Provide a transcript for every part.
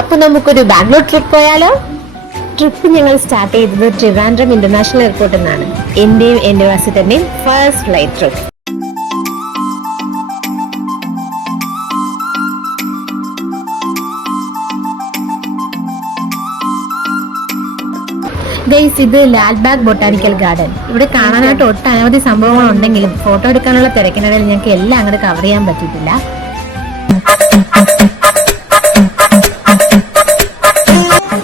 അപ്പൊ നമുക്കൊരു ബാംഗ്ലൂർ ട്രിപ്പ് പോയാലോ? ട്രിപ്പ് ഞങ്ങൾ സ്റ്റാർട്ട് ചെയ്തത് ട്രിവാൻഡ്രം ഇന്റർനാഷണൽ എയർപോർട്ടിൽ നിന്നാണ്. എന്റെയും എന്റെ വസതിന്റെയും ഫസ്റ്റ് ഫ്ലൈറ്റ് ട്രിപ്പ്. ഗൈസ്, ഇത് ലാൽബാഗ് ബൊട്ടാനിക്കൽ ഗാർഡൻ. ഇവിടെ കാണാനായിട്ട് ഒട്ടനവധി സംഭവങ്ങൾ ഉണ്ടെങ്കിലും ഫോട്ടോ എടുക്കാനുള്ള തിരക്കിനിടയിൽ ഞങ്ങൾക്ക് എല്ലാം അങ്ങോട്ട് കവർ ചെയ്യാൻ പറ്റിയിട്ടില്ല.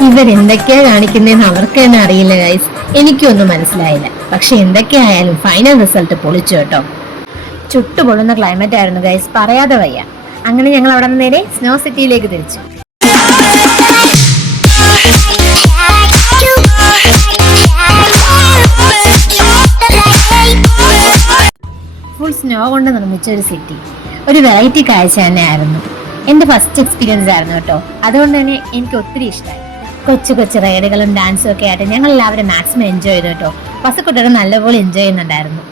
ഇവരെന്തൊക്കെയാ കാണിക്കുന്നതെന്ന് അവർക്ക് തന്നെ അറിയില്ല ഗൈസ്. എനിക്കൊന്നും മനസ്സിലായില്ല. പക്ഷെ എന്തൊക്കെയായാലും ഫൈനൽ റിസൾട്ട് പൊളിച്ചു കേട്ടോ. ചുട്ടുപൊള്ളുന്ന ക്ലൈമറ്റ് ആയിരുന്നു ഗൈസ്, പറയാതെ വയ്യ. അങ്ങനെ ഞങ്ങൾ അവിടെ നിന്ന് നേരെ സ്നോ സിറ്റിയിലേക്ക് തിരിച്ചു. ഫുൾ സ്നോ കൊണ്ട് നിർമ്മിച്ച ഒരു സിറ്റി, ഒരു വെറൈറ്റി കാഴ്ച തന്നെയായിരുന്നു. എൻ്റെ ഫസ്റ്റ് എക്സ്പീരിയൻസ് ആയിരുന്നു കേട്ടോ. അതുകൊണ്ട് തന്നെ എനിക്ക് ഒത്തിരി ഇഷ്ടമായി. കൊച്ചു കൊച്ചു റൈഡുകളും ഡാൻസും ഒക്കെ ആയിട്ട് ഞങ്ങൾ എല്ലാവരും മാക്സിമം എൻജോയ് ചെയ്തു കേട്ടോ. പസക്കുട്ടികൾ നല്ലപോലെ എൻജോയ് ചെയ്യുന്നുണ്ടായിരുന്നു.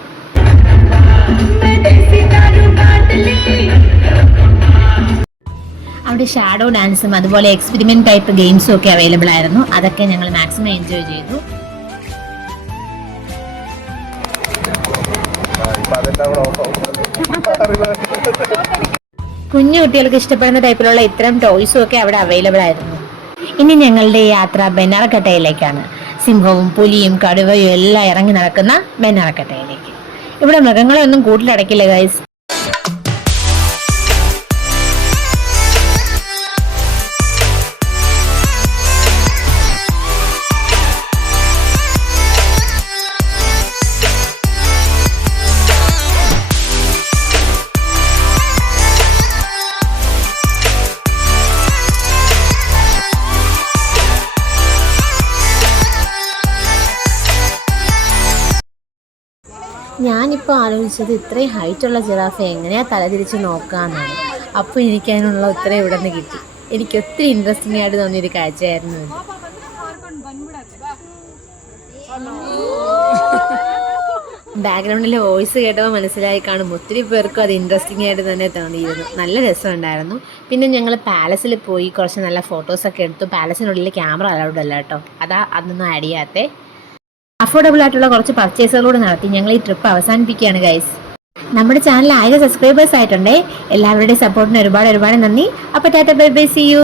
അവിടെ ഷാഡോ ഡാൻസും അതുപോലെ എക്സ്പെരിമെന്റ് ടൈപ്പ് ഗെയിംസും ഒക്കെ അവൈലബിൾ ആയിരുന്നു. അതൊക്കെ ഞങ്ങൾ മാക്സിമം എൻജോയ് ചെയ്തു. കുഞ്ഞു കുട്ടികൾക്ക് ഇഷ്ടപ്പെടുന്ന ടൈപ്പിലുള്ള ഇത്തരം ടോയ്സും ഒക്കെ അവിടെ അവൈലബിൾ ആയിരുന്നു. ഇനി ഞങ്ങളുടെ യാത്ര ബെനാറക്കട്ടയിലേക്കാണ്. സിംഹവും പുലിയും കടുവയും എല്ലാം ഇറങ്ങി നടക്കുന്ന ബെനാറക്കട്ടയിലേക്ക്. ഇവിടെ മൃഗങ്ങളെ ഒന്നും കൂട്ടിലടക്കില്ല ഗൈസ്. ഞാനിപ്പോൾ ആലോചിച്ചത് ഇത്രയും ഹൈറ്റുള്ള ജിറാഫ എങ്ങനെയാ തലതിരിച്ച് നോക്കാമെന്നാണ്. അപ്പോൾ ഇരിക്കാനുള്ള ഉത്തരം ഇവിടെ നിന്ന് കിട്ടി. എനിക്ക് ഒത്തിരി ഇൻട്രസ്റ്റിംഗ് ആയിട്ട് തോന്നിയൊരു കാഴ്ചയായിരുന്നു ഇത്. ബാക്ക്ഗ്രൗണ്ടിലെ വോയിസ് കേട്ടപ്പോൾ മനസ്സിലായി കാണും ഒത്തിരി പേർക്കും അത് ഇൻട്രസ്റ്റിംഗ് ആയിട്ട് തന്നെ തോന്നിയിരുന്നു. നല്ല രസമുണ്ടായിരുന്നു. പിന്നെ ഞങ്ങൾ പാലസിൽ പോയി കുറച്ച് നല്ല ഫോട്ടോസൊക്കെ എടുത്തു. പാലസിനുള്ളിൽ ക്യാമറ അലൗഡ് അല്ല കേട്ടോ, അതൊന്നും ആഡ് ചെയ്യാത്തേ. അഫോർഡബിൾ ആയിട്ടുള്ള കുറച്ച് പർച്ചേസുകളൂടെ നടത്തി ഞങ്ങൾ ഈ ട്രിപ്പ് അവസാനിപ്പിക്കുകയാണ് ഗൈസ്. നമ്മുടെ ചാനൽ 1000 സബ്സ്ക്രൈബേഴ്സ് ആയിട്ടുണ്ടേ. എല്ലാവരുടെയും സപ്പോർട്ടിന് ഒരുപാട് നന്ദി. അപ്പോൾ tata, bye bye, see U.